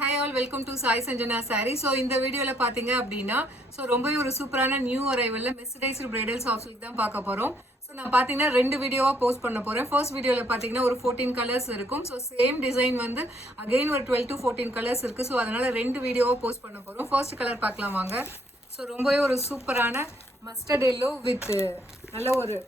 Hi all, welcome to Sai Sanjana Saree. So இந்த வீடியோல பாத்தீங்க அப்படின்னா ரொம்பவே ஒரு சூப்பரான நியூ அரைவல்ல மெர்சடைஸ்டு பிரைடல் சாஃப்ட் சில்க் தான் பார்க்க போறோம். நான் பாத்தீங்கன்னா ரெண்டு வீடியோவா போஸ்ட் பண்ண போறேன். ஃபர்ஸ்ட் வீடியோல பாத்தீங்கன்னா ஒரு 14 கலர்ஸ் இருக்கும். சேம் டிசைன் வந்து அகைன் ஒரு 12 to 14 கலர்ஸ் இருக்கு. அதனால ரெண்டு வீடியோவா போஸ்ட் பண்ண போறோம். ஃபர்ஸ்ட் கலர் பார்க்கலாம் வாங்க. ரொம்பவே ஒரு சூப்பரான மஸ்டர்ட் எல்லோ வித் நல்ல ஒரு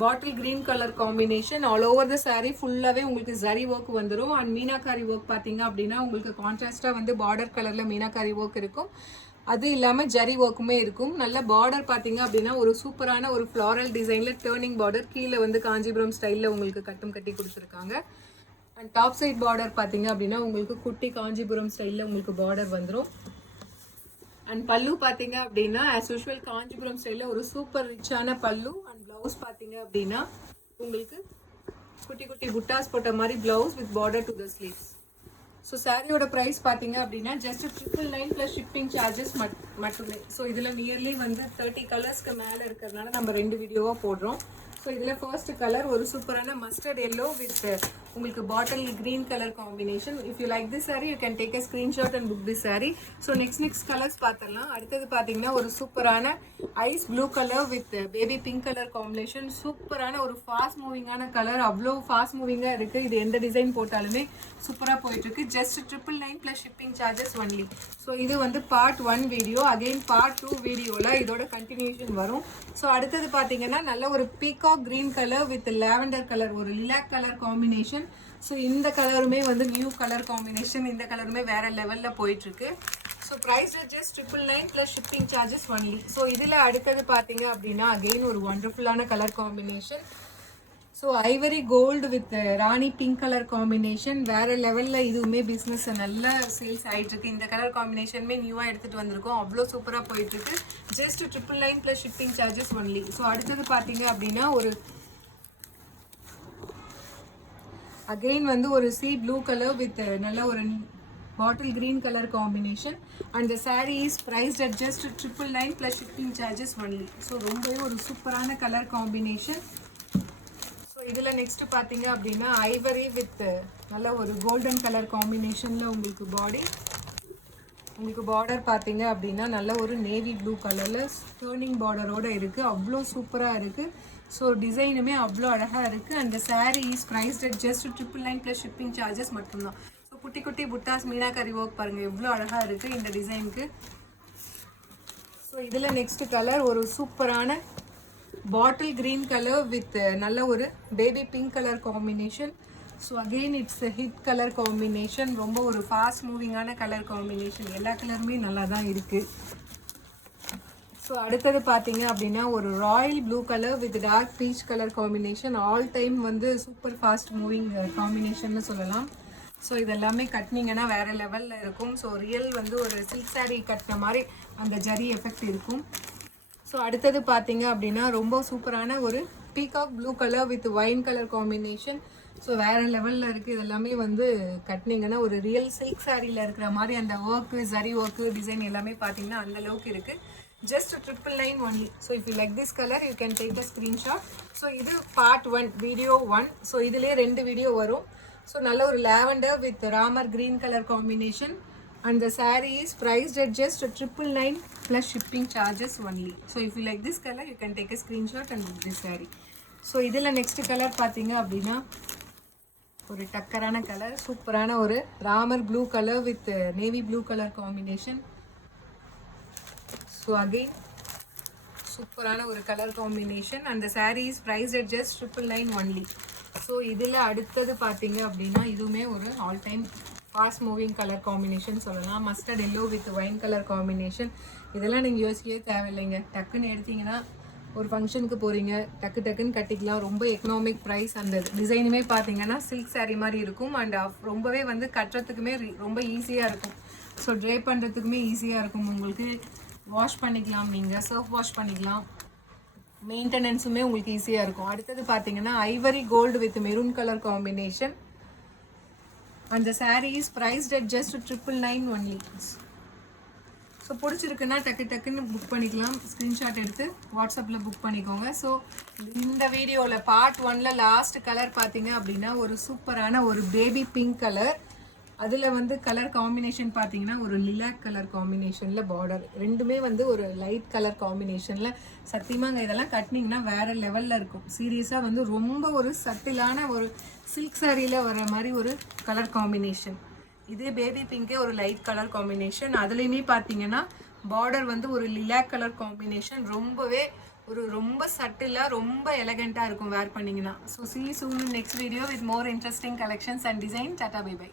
பாட்டில் green colour combination. All over the sari ஃபுல்லாகவே உங்களுக்கு ஜரி ஒர்க் வந்துடும். அண்ட் மீனாக்காரி ஒர்க் பார்த்தீங்க அப்படின்னா உங்களுக்கு கான்ட்ராஸ்டாக வந்து பார்டர் கலரில் மீனாக்காரி ஒர்க் இருக்கும். அது இல்லாமல் ஜரி ஒர்க்குமே இருக்கும். நல்ல பார்டர் பார்த்தீங்க அப்படின்னா ஒரு சூப்பரான ஒரு ஃப்ளாரல் டிசைனில் டேர்னிங் பார்டர், கீழே வந்து காஞ்சிபுரம் ஸ்டைலில் உங்களுக்கு கட்டும் கட்டி கொடுத்துருக்காங்க. அண்ட் டாப் சைட் பார்டர் பார்த்தீங்க அப்படின்னா உங்களுக்கு குட்டி காஞ்சிபுரம் ஸ்டைலில் உங்களுக்கு பார்டர் வந்துடும். அண்ட் பல்லு பார்த்தீங்க அப்படின்னா ஆஸ் யூஷுவல் காஞ்சிபுரம் ஸ்டைலில் ஒரு சூப்பர் ரிச்சான பல்லு. அண்ட் ப்ளவுஸ் பார்த்தீங்க அப்படின்னா உங்களுக்கு குட்டி குட்டி புட்டாஸ் போட்ட மாதிரி blouse with border to the sleeves. சாரியோட ப்ரைஸ் பார்த்தீங்க அப்படின்னா ஜஸ்ட் 999 ப்ளஸ் ஷிப்பிங் சார்ஜஸ் மட்டுமே. இதில் நியர்லி வந்து 30 கலர்ஸ்க்கு மேலே இருக்கிறதுனால நம்ம ரெண்டு வீடியோவாக போடுறோம். இதில் ஃபர்ஸ்ட் கலர் ஒரு சூப்பரான மஸ்டர்ட் எல்லோ வித் உங்களுக்கு bottle green colour combination. If you like this saree you can take a screenshot and book this saree. Next colours பார்த்துடலாம். அடுத்தது பார்த்தீங்கன்னா ஒரு சூப்பரான ice blue colour with baby pink colour combination. சூப்பரான ஒரு fast மூவிங்கான colour, அவ்வளோ ஃபாஸ்ட் மூவிங்காக இருக்குது. இது எந்த டிசைன் போட்டாலுமே சூப்பராக போயிட்டுருக்கு. Just 999 plus shipping charges only. இது வந்து பார்ட் 1 வீடியோ. அகெயின் பார்ட் 2 வீடியோவில் இதோட கண்டினியூஷன் வரும். அடுத்தது பார்த்தீங்கன்னா நல்ல ஒரு peacock green colour with lavender colour, ஒரு லிலாக் கலர் காம்பினேஷன். இந்த கலருமே வந்து நியூ கலர் காம்பினேஷன். இந்த கலருமே வேற லெவலில் போயிட்டுருக்கு. Price just 999 plus shipping charges only. இதில் அடுத்தது பார்த்தீங்க அப்படின்னா அகெயின் ஒரு ஒண்டர்ஃபுல்லான colour combination. Ivory gold with rani pink colour combination. வேற லெவலில் இதுவுமே பிஸ்னஸ் நல்ல சேல்ஸ் ஆகிட்டு இருக்கு. இந்த கலர் காம்பினேஷனுமே நியூவாக எடுத்துகிட்டு வந்திருக்கோம். அவ்வளோ சூப்பராக போயிட்டு இருக்கு. Just 999 plus shipping charges only. அடுத்தது பார்த்தீங்க அப்படின்னா ஒரு அகெயின் வந்து ஒரு சி ப்ளூ கலர் வித் நல்ல ஒரு பாட்டில் green colour combination. And the sari is prized at just 999 plus shipping charges only. ரொம்பவே ஒரு சூப்பரான கலர் காம்பினேஷன். இதில் நெக்ஸ்ட் பார்த்தீங்க அப்படின்னா ஐவரி வித் நல்ல ஒரு கோல்டன் கலர் காம்பினேஷனில் உங்களுக்கு பார்டர் பார்த்தீங்க அப்படின்னா நல்ல ஒரு நேவி ப்ளூ கலரில் டர்னிங் பார்டரோடு இருக்குது. அவ்வளோ சூப்பராக இருக்குது. டிசைனுமே அவ்வளோ அழகாக இருக்குது. And sari is prized at just 999 plus shipping charges மட்டும்தான். குட்டி குட்டி புட்டாஸ் மீனாக்கரி ஒர்க் பாருங்கள் எவ்வளோ அழகாக இருக்குது இந்த டிசைனுக்கு. இதில் நெக்ஸ்ட் கலர் ஒரு சூப்பரான பாட்டில் கிரீன் கலர் வித் நல்ல ஒரு baby pink colour combination. Again it's hit colour combination. ரொம்ப ஒரு ஃபாஸ்ட் மூவிங்கான கலர் காம்பினேஷன். எல்லா கலருமே நல்லா தான் இருக்குது. அடுத்தது பார்த்தீங்க அப்படின்னா ஒரு royal blue colour with dark peach colour combination. All time வந்து சூப்பர் ஃபாஸ்ட் மூவிங் காம்பினேஷன்னு சொல்லலாம். இதெல்லாமே கட்டினீங்கன்னா வேறு லெவலில் இருக்கும். ரியல் வந்து ஒரு சில்க் சாரீ கட்டின மாதிரி அந்த ஜரி எஃபெக்ட் இருக்கும். அடுத்தது பார்த்தீங்க அப்படின்னா ரொம்ப சூப்பரான ஒரு peacock blue colour with wine colour combination. வேறு லெவலில் இருக்குது. இதெல்லாமே வந்து கட்டினீங்கன்னா ஒரு ரியல் சில்க் சாரியில் இருக்கிற மாதிரி அந்த ஒர்க்கு ஜரி ஒர்க்கு டிசைன் எல்லாமே பார்த்தீங்கன்னா அந்த அளவுக்கு இருக்குது. Just 999 only. If you like this colour you can take a screenshot. இது பார்ட் 1 வீடியோ 1. இதுலேயே ரெண்டு வீடியோ வரும். நல்ல ஒரு lavender with Ramar green colour combination. And the saree is priced at just 999 plus shipping charges only. If you like this color you can take a screenshot and book this saree. இதில் next color பார்த்தீங்க அப்படின்னா ஒரு டக்கரான colour, சூப்பரான ஒரு Ramar blue colour with navy blue colour combination. Again சூப்பரான ஒரு colour combination. அந்த saree is priced at just 999 only. இதில் அடுத்தது பார்த்தீங்க அப்படின்னா இதுவுமே ஒரு all time fast moving colour combination சொல்லலாம். Mustard yellow with wine colour combination. இதெல்லாம் நீங்கள் யோசிக்கவே தேவையில்லைங்க. டக்குன்னு எடுத்தீங்கன்னா ஒரு ஃபங்க்ஷனுக்கு போகிறீங்க, டக்குன்னு கட்டிக்கலாம். ரொம்ப எக்கனாமிக் ப்ரைஸ். அந்த டிசைனுமே பார்த்தீங்கன்னா சில்க் சாரீ மாதிரி இருக்கும். அண்ட் ரொம்பவே வந்து கட்டுறதுக்குமே ரொம்ப ஈஸியாக இருக்கும். ட்ரே பண்ணுறதுக்குமே ஈஸியாக இருக்கும். உங்களுக்கு வாஷ் பண்ணிக்கலாம், நீங்கள் சர்ஃப் வாஷ் பண்ணிக்கலாம். மெயின்டெனன்ஸுமே உங்களுக்கு ஈஸியாக இருக்கும். அடுத்தது பார்த்தீங்கன்னா ivory gold with maroon colour combination. And the saree is priced at just 999 only. பிடிச்சிருக்குன்னா டக்குன்னு புக் பண்ணிக்கலாம். ஸ்க்ரீன்ஷாட் எடுத்து வாட்ஸ்அப்பில் புக் பண்ணிக்கோங்க. இந்த வீடியோவில் பார்ட் 1ல் லாஸ்ட் கலர் பார்த்தீங்க அப்படின்னா ஒரு சூப்பரான ஒரு பேபி பிங்க் கலர். அதில் வந்து கலர் காம்பினேஷன் பார்த்தீங்கன்னா ஒரு லிலாக் கலர் காம்பினேஷனில் பார்டர், ரெண்டுமே வந்து ஒரு லைட் கலர் காம்பினேஷனில். சத்தியமாங்க இதெல்லாம் கட்டினீங்கன்னா வேறு லெவலில் இருக்கும். சீரியஸாக வந்து ரொம்ப ஒரு சட்டிலான ஒரு சில்க் சாரியில் வர மாதிரி ஒரு கலர் காம்பினேஷன். இதே பேபி பிங்கே ஒரு லைட் கலர் காம்பினேஷன். அதுலேயுமே பார்த்தீங்கன்னா பார்டர் வந்து ஒரு லிலாக் கலர் காம்பினேஷன். ரொம்பவே ரொம்ப சட்டிலாக ரொம்ப எலகெண்ட்டாக இருக்கும் வேர் பண்ணிங்கன்னா. So see you soon in next video with more interesting collections and design. Tata, bye bye.